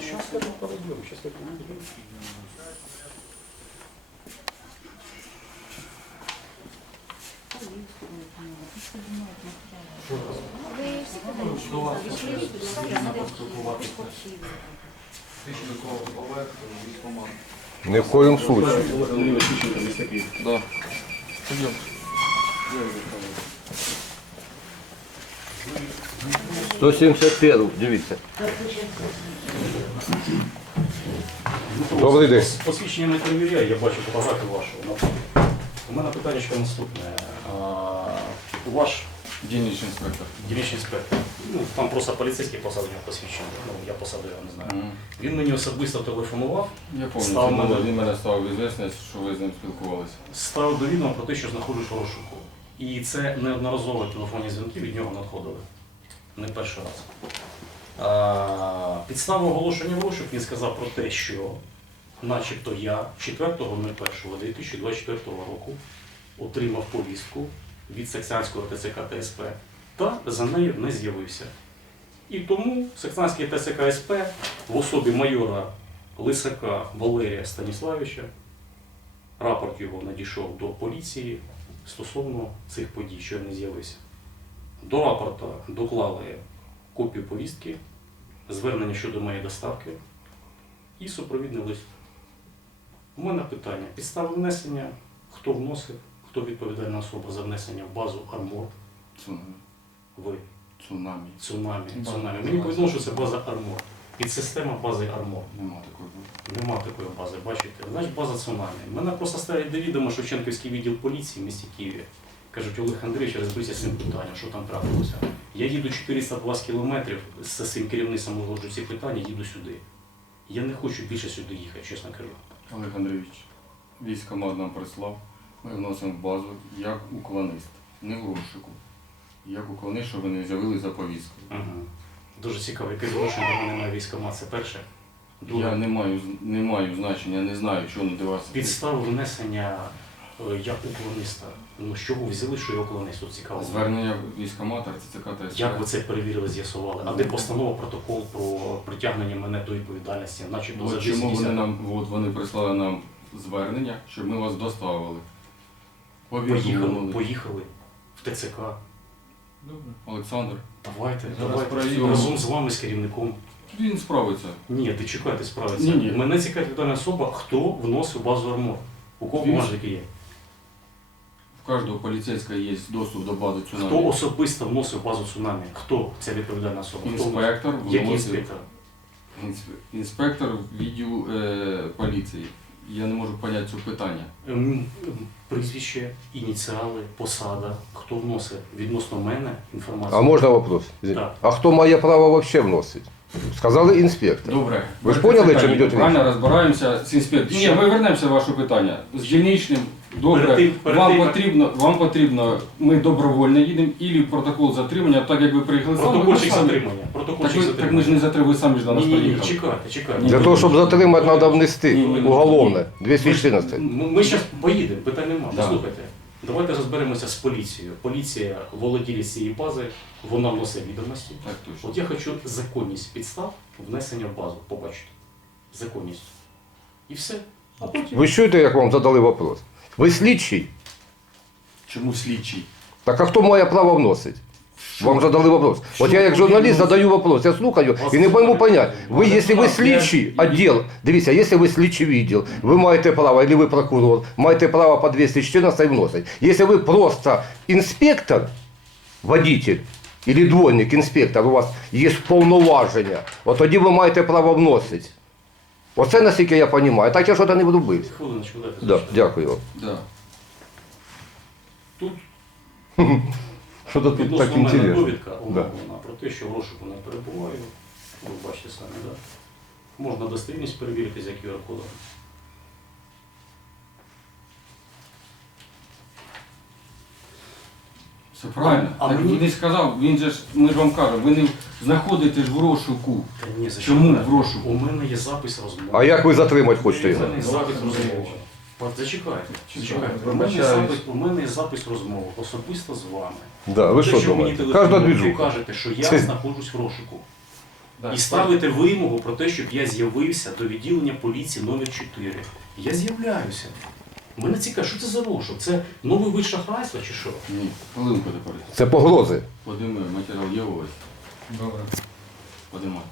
Сейчас это проведем, сейчас это проведем. Ви всі питання Тисячу до кого поверх, військомат. Ни в коем случае. Олег Андрійович Тищенко, місто Київ. Да. Пойдем. 171, дивіться. Добрий день. Посвідчення не перевіряю, я бачу фотографію вашу. У мене питання наступне. А, Ваш Дільничний інспектор. дільничний інспектор, ну там просто поліцейський посадив нього посвідчення, ну я посадив, я не знаю. Мгм. Він мені особисто телефонував, Я Став пам'ятаю, мене- він мене став в що ви з ним спілкувалися. ставив довідом про те, що знаходжусь в розшуку. І це неодноразово телефонні дзвінки від нього надходили. Не перший раз. Підстава оголошення в розшук він сказав про те, що начебто я 4.01.2024 року отримав повістку від Саксянського ТЦК ТСП та за нею не з'явився. І тому Саксанський ТЦК СП в особі майора Лисака Валерія Станіславича Рапорт його надійшов до поліції стосовно цих подій, що не з'явився. До рапорта доклали копію повістки, звернення щодо моєї доставки і супровідний лист. У мене питання: підстави внесення, хто вносив, хто відповідальна особа за внесення в базу Армор, Цунамі. ви, Цунамі. цунамі, цунамі. Мені повідомили, що це база Армор. Підсистема бази Армор. Нема такої. Нема такої бази, бачите. Значить, база цунамі. Мене просто ставлять до відома Шевченківський відділ поліції в місті Києві. Кажуть, Олег Андрійович, розберися з цим питанням, що там трапилося. Я їду 420 кілометрів з своїм керівництвом узгоджу ці питання, їду сюди. Я не хочу більше сюди їхати, чесно кажу. Олег Андрійович, військомат нам прислав. Ми вносимо в базу як уклонист. Не в розшуку. Як уклонист, щоб ви не з'явилися за повісткою. Угу. Дуже цікаво, яке відношення до мене має військомат. Це перше. Друге, Я не маю, не маю значення, не знаю, що вас. підстави внесення е, як уклониста. Ну, чого ви взяли, що я уклонист? Тут цікаво. Звернення військомата, РЦК та СП. Як ви це перевірили, з'ясували? А де постанова, протокол про притягнення мене до відповідальності, начебто за От чому вони 250? нам, от вони прислали нам звернення, щоб ми вас доставили. Поїхали, Повідомили. поїхали в ТЦК. Добре. Олександр, Давайте, Зараз давайте перевіримо. разом з вами, з керівником. він справиться. Ні, ти чекайте, справиться. Ні, ні. Мене цікавить відповідальна особа, хто вносив базу армор. У кого Він- бумажники є? В кожного поліцейського є доступ до бази Хто цунамі. особисто вносив базу цунамі? Хто ця відповідальна особа? Хто вносив? Інспектор, Який вносив- інспектор? інсп- інспектор відділу е, поліції. Я не можу поняти цього питання. Ем, Прізвище, ініціали, посада. Хто вносить відносно мене інформацію? А можна вопрос? Так. А хто має право вообще вносить? Сказали інспектор. Добре. Ви ж поняли, чим йде річ? Правильно розбираємося з інспектором. Ні, ми вернемося до вашого питання. З дільничним, добре, Перед тим- перед вам, тим, як- потрібно, вам потрібно, ми добровольно їдемо, і протокол затримання, так як ви приїхали самі, ви Протокольчик самі. затримання. Так, Протокольчик ви, так ми ж не затримали, ви самі ж до нас Ні, ні, ні, приїхали. чекайте, чекайте. Ні. Для того, щоб затримати, треба внести Ні, ні, ні. уголовне. 214. М- Ми зараз поїдемо, питань немає. Да. Послухайте, давайте розберемося з поліцією. Поліція володіє цієї бази, вона вносить відомості. Так точно. От я хочу законність підстав внесення в базу, побачити. Законність. І все. А потім. Ви чуєте, як вам задали вопрос? Ви слідчий? Чому слідчий? Так а хто має право вносить? Вам задали вопрос. От я як журналіст задаю вопрос, я слухаю і не пойму понять. Ви, якщо ви слідчий відділ, дивіться, якщо ви слідчий відділ, ви маєте право, або ви прокурор, маєте право по 214 вносить. Якщо ви просто інспектор, водитель, или двойник, інспектор, у вас є повноваження, от тоді ви маєте право вносити. Оце наскільки я розумію. Так я щось не буду бити. Хвилиночку, дайте. Да, дякую вам. Да. Тут Що тут так відносно мене інтересно? довідка Да. про те, що в розшуку не перебуваю. Ви бачите самі, так? Да? Можна достовірність перевірити за QR-кодом. Все правильно. А так мені- він не сказав, він же ж, ми ж вам кажемо, ви не знаходите ж в розшуку. Та ні, за Чому в розшуку? У мене є запис розмови. А як ви затримати хочете його? запис розмови. От Зачекайте, зачекайте. У мене, є Вибачаюсь. запис, у мене є запис розмови особисто з вами. Да, ви Те, що мені думаєте? телефонують, Кожна ви двіжуха. кажете, що я Це- знаходжусь в розшуку. Да. і ставите вимогу про те, щоб я з'явився до відділення поліції номер 4 Я з'являюся. Мене цікаво, що це за розшук? Це новий вид шахрайства чи що? Ні, хвилинку тепер. Це погрози. Подими, матеріал є у вас. Добре. Подимай.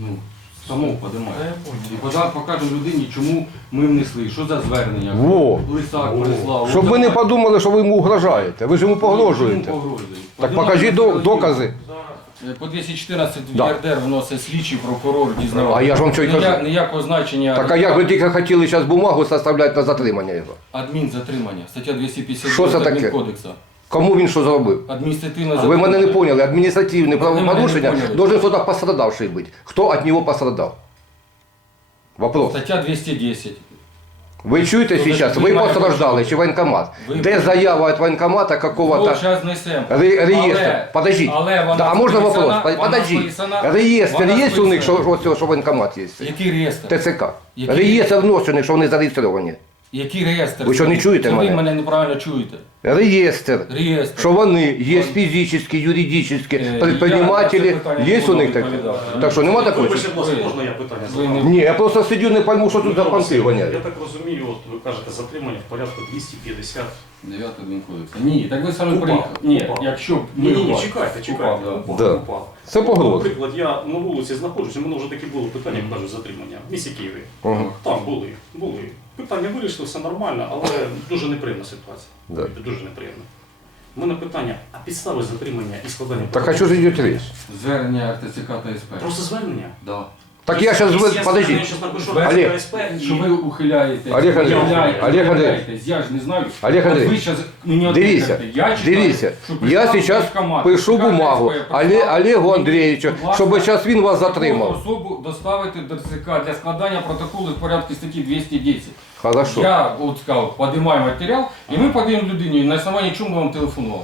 Ну, самому подимай. Та. І пода- покажемо людині, чому ми внесли, що за звернення. Во. Листак прислав. Щоб ви не подумали, що ви йому угрожаєте. Ви ж йому погрожуєте. Чому? Так покажіть до- докази. Е, По 214 в Да. ЄРДР вносить слідчий прокурор дізнавач. А я ж вам що й кажу. Ніякого значення. Так а як ви тільки хотіли зараз бумагу составляти на затримання його? Адмінзатримання. Стаття 250 Що це таке? Адмінкодексу. Кому він що зробив? Адміністративне Ви мене не затримання. поняли. Адміністративне Ви мене не правопорушення поняли. должен кто-то пострадавший быть. Кто от него пострадал? Вопрос. Стаття 210. Ви чуєте Ви зараз? ж Ви маєте- постраждали чи воєнкомат? Ви- Де заява від воєнкомата какого-то Вот зараз несемо. ре- реєстру? Але- Подождіть. але вона Да, а можна списана- вопрос? Под- вона Подождіть. списана- Реєстр вона є у них, що, списана. що, що, що воєнкомат є? Який реєстр? ТЦК. Який? Реєстр вносений, що вони зареєстровані. Який реєстр? Ви що, не чуєте Це мене? Ви мене неправильно чуєте. Реєстр. Реєстр. Що вони є фізичні, юридичні, Е, я на предпринимателі, питання є не у буду них таке? відповідати. Так що нема такого? Вибачте, будь ласка, можна я питання ви задам? Ні, я просто сидю, не пойму, що тут за понти гоняють. Я так розумію, от ви кажете, затримання в порядку 250. 9 адмінкодексу. Ні, так ви самі Упав. приїхали. Ні, Упав. якщо б Ні, ні, ні, чекайте, чекайте. Упав, да. Упав, Да. упав. Це погрози. Наприклад, я на вулиці знаходжуся, у мене вже такі було питання, як кажуть, затримання в місті Києві. Ага. Там були, були. Питання вирішили, все нормально, але дуже неприємна ситуація. Да. Дуже неприємна. У мене питання, а підстави затримання і складання Так а що ж йде річ? Звернення РТЦК та СП. Просто звернення? Да. Так я зараз, Якщо подожди. Зараз напишу Олег. на СП. Що ви ухиляєте? Олег Андрійович, ухиляєте, Олег Андрійович. ухиляєтесь. Я ж не знаю. Олег От Андрійович, ви щас мені Дивіться, відповідаєте. я читаю, дивіться, що я зараз військкомат, пишу бумагу Але- прислав Олегу Андрійовичу, будь ласка, щоб зараз він вас таку затримав. особу доставити до ТЦК для складання протоколу в порядку статті 210. Хорошо. Я от сказав, подимаю матеріал, і ми подаємо людині, на основанні чому ми вам телефонували.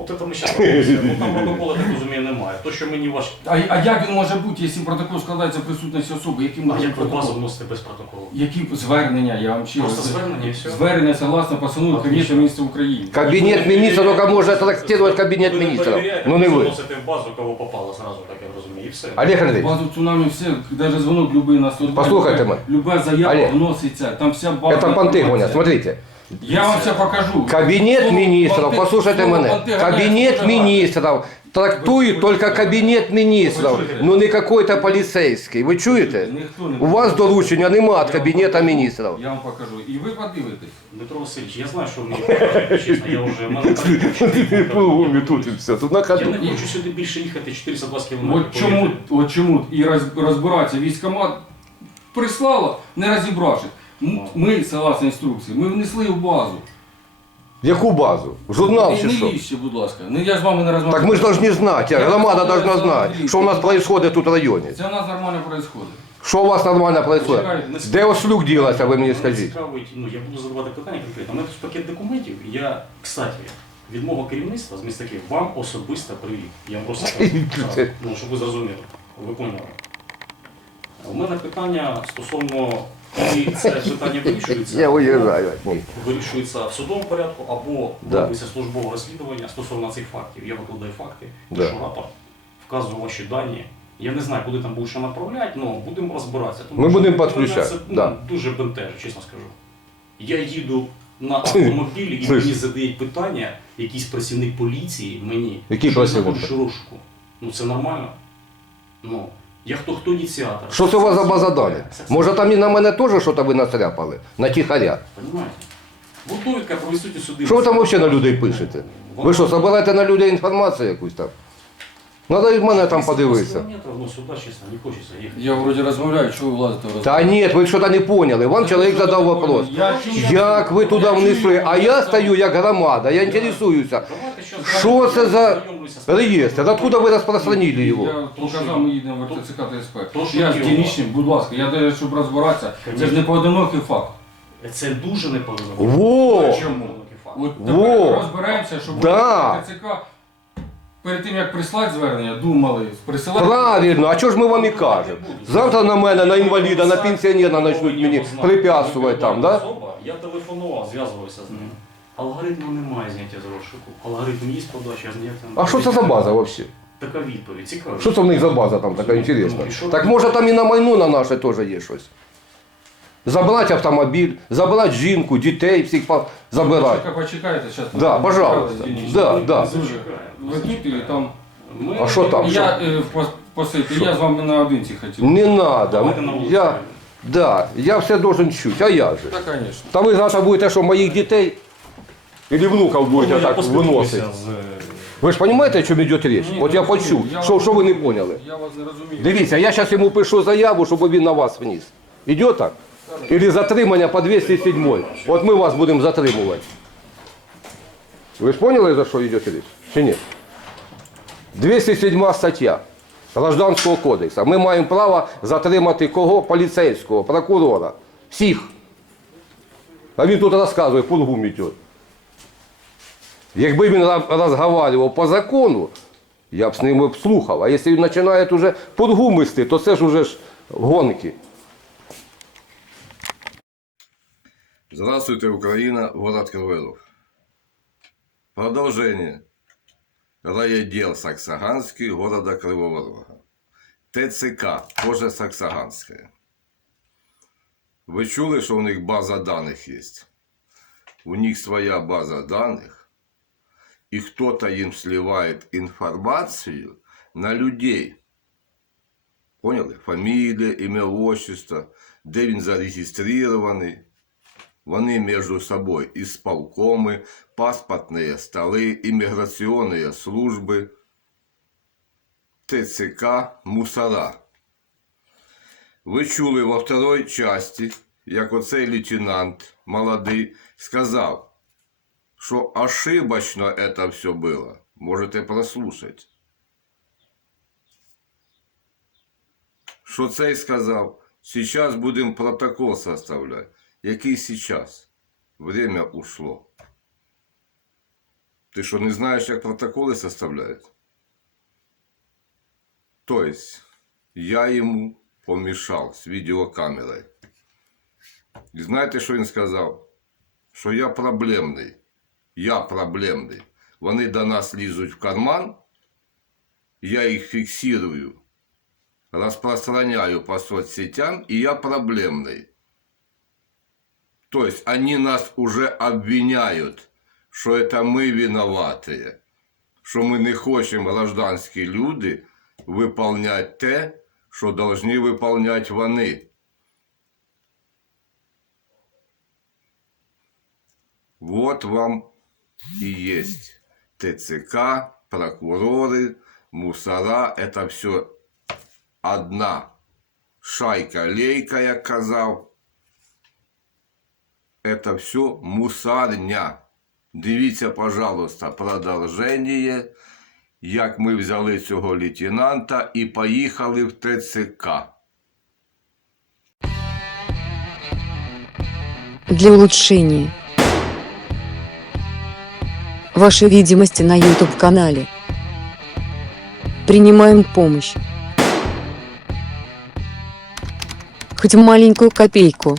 От це ми зараз. Ну там протоколу, так розумію, немає. То, що мені ваш... А, а як він може бути, якщо протокол складається в присутності особи? Яким А може як ви протокол? базу вносите без протоколу? Які звернення, я вам ще Просто звернення і все? Звернення согласно постанові Кабінету міністрів України. Кабінет міністрів тільки може трактувати кабінет Ви не міністрів. перевіряєте, Ну не ви. вносите в базу, кого попало сразу, так я розумію, і все. Олег Андрійович, Базу цунамі все, навіть дзвонок любий на 102. Послухайте мене. Люба заява Олег. вноситься, там вся база. это понты гонят. Смотрите. Я вам все покажу. Кабінет Слово міністрів, понти- послухайте слово мене. понти ганяє Кабінет дуже міністрів трактує Ви- ви тільки чуєте? кабінет міністрів, Ви чуєте? ну не какой-то поліцейський. Ви чуєте? Ніхто не У вас доручення нема від Я вам кабінету покажу. міністрів. Я вам покажу. І ви подивитесь. Дмитро Васильович, я знаю, що ви мені покажете, чесно, я вже... в мене так- тут і все, тут на Я ходу. не хочу сюди більше їхати 420 км. От чому, от чому і роз- розбиратися військкомат прислало, не розібравши. М- Ми, согласно інструкції, ми внесли в базу. Яку базу? Журнал чи не що? лізьте, будь ласка. Ну, я з вами не розмовляю. Так ми ж повинні знати, Я громада должна знати, що у нас відбувається тут в районі. Це у нас нормально відбувається. Що у вас нормально відбувається? Чекайте. Де ослюк ділася, ви мені Мене скажіть. цікавить, ну я буду задавати питання конкретно. У мене тут пакет документів. Я, кстати, від мого керівництва з міста Київ вам особисто привів. Я вам просто кажу, ну, щоб ви зрозуміли. Ви поняли. У мене питання стосовно, коли це питання вирішується. Я уїжджаю вирішується в судовому порядку або Да. робиться службове розслідування стосовно цих фактів. Я викладаю факти, Да. пишу рапорт, вказую ваші дані. Я не знаю, куди там будуть що направляти, але будемо розбиратися. Тому Ми що будемо мене підключати, Це ну, да. дуже бентежить, чесно скажу. Я їду на автомобілі і мені задають питання, якийсь працівник поліції мені, Який що я працівник? знаходжусь у розшуку. Ну це нормально. Ну, я хто хто ініціатор. Що це у вас за база даних? Може там і на мене теж щось ви настряпали? На тихаря? Понимаете? Вот довідка про відсутність суди. Що ви там взагалі на людей пишете? Ви що, забираєте на людей інформацію якусь там? Надо і в мене там подивитися. Километров, ну сюда, честно, не хочется ехать. Я вроді розмовляю, що ви влазите в? Та ні, ви щось не поняли. Вам чоловік задав вопрос. Як ви туди внесли? А я стою як громада, я інтересуюся. Що це за реєстр? Откуда ви розпространили його? Я показав, ми їдемо в РТЦК та СП. То, що Я ж діло. дільничним, будь ласка, я даю, щоб розбиратися. Це ж не поодинокий факт. Це дуже неповинно. Во! Чому? От Во! тепер розбираємося, щоб Да. РТЦК перед тим як прислати звернення, думали, присилати. Правильно, а чого ж ми вам і кажемо? Завтра на мене, на інваліда, на пенсіонера почнуть мені препятствувати там, да? Особа, Я телефонував, зв'язувався з ним. Алгоритму немає зняття з розшуку. Алгоритм є подача, а зняття А що це за база взагалі? Така відповідь. Цікаво. Що це в них за база там така інтересна? Так може там і на майно на наше теж є щось. Забирати автомобіль, забирати жінку, дітей, всіх по- забирати. Тільки почекайте, зараз. Да, пожалуйста. Да, да. Ви тут і там. Ми- А що там? Я е, пос- посити, я з вами наодинці хотів. Не надо. На. Я, да, я все должен чуть, а я же. Так, звісно. Та ви завтра будете, що моїх дітей или внуків Ну, будете я так виносити. е, Ви ж розумієте, о чому йде річ? Ні, От не я розумію. почув. Я Що, вас що ви не розумію. поняли? Я вас не розумію. Дивіться, я зараз йому пишу заяву, щоб він на вас вніс. Іде так? Или затримання по 207. От ми вас будемо затримувати. Ви ж поняли, за що йде річ? Чи ні? 207 стаття Гражданського кодексу. Ми маємо право затримати кого? Поліцейського, прокурора. Всіх. А він тут розказує, пургу метет. Якби він розговаривав по закону, я б з ним слухав. А якщо він починає уже пургу мисти, то це ж уже ж гонки. Здравствуйте, Украина, город Крылов. Продолжение. Райотдел Саксаганский города Кривого Рога. ТЦК, тоже Саксаганская. Ви чули, що у них база даних є? У них своя база даних, і хто-то їм сливає інформацію на людей. Поняли? Фамілія, ім'я, отчество, де він зареєстрований. Вони між собою ісполкоми, паспортні столи, імміграційні служби, ТЦК, мусора. Ви чули во второй часті, як оцей лейтенант молодий сказав, що ошибочно это все було. Можете прослушати. Що цей сказав? Сейчас будемо протокол составляти. Який сейчас? Время ушло. Ти що, не знаєш, як протоколи составляють? Тобто, я йому помішав з відеокамерою. І знаєте, що він сказав? Що я проблемний. Я проблемний. Вони до нас лізуть в карман, я їх фіксирую, розпространяю по соцсетям, і я проблемний. То есть они нас уже обвиняют, що это ми винуватые, що ми не хочемо гражданські люди виповняти те, що должны виповняти вони. Вот вам и есть ТЦК, прокуроры, мусора. Это все одна шайка-лейка, як казав. Это все мусарня. Дивіться, пожалуйста, продовження, як ми взяли цього лейтенанта і поїхали в ТЦК. для улучшения вашей видимости на YouTube-канале. Принимаем помощь. Хоть маленькую копейку.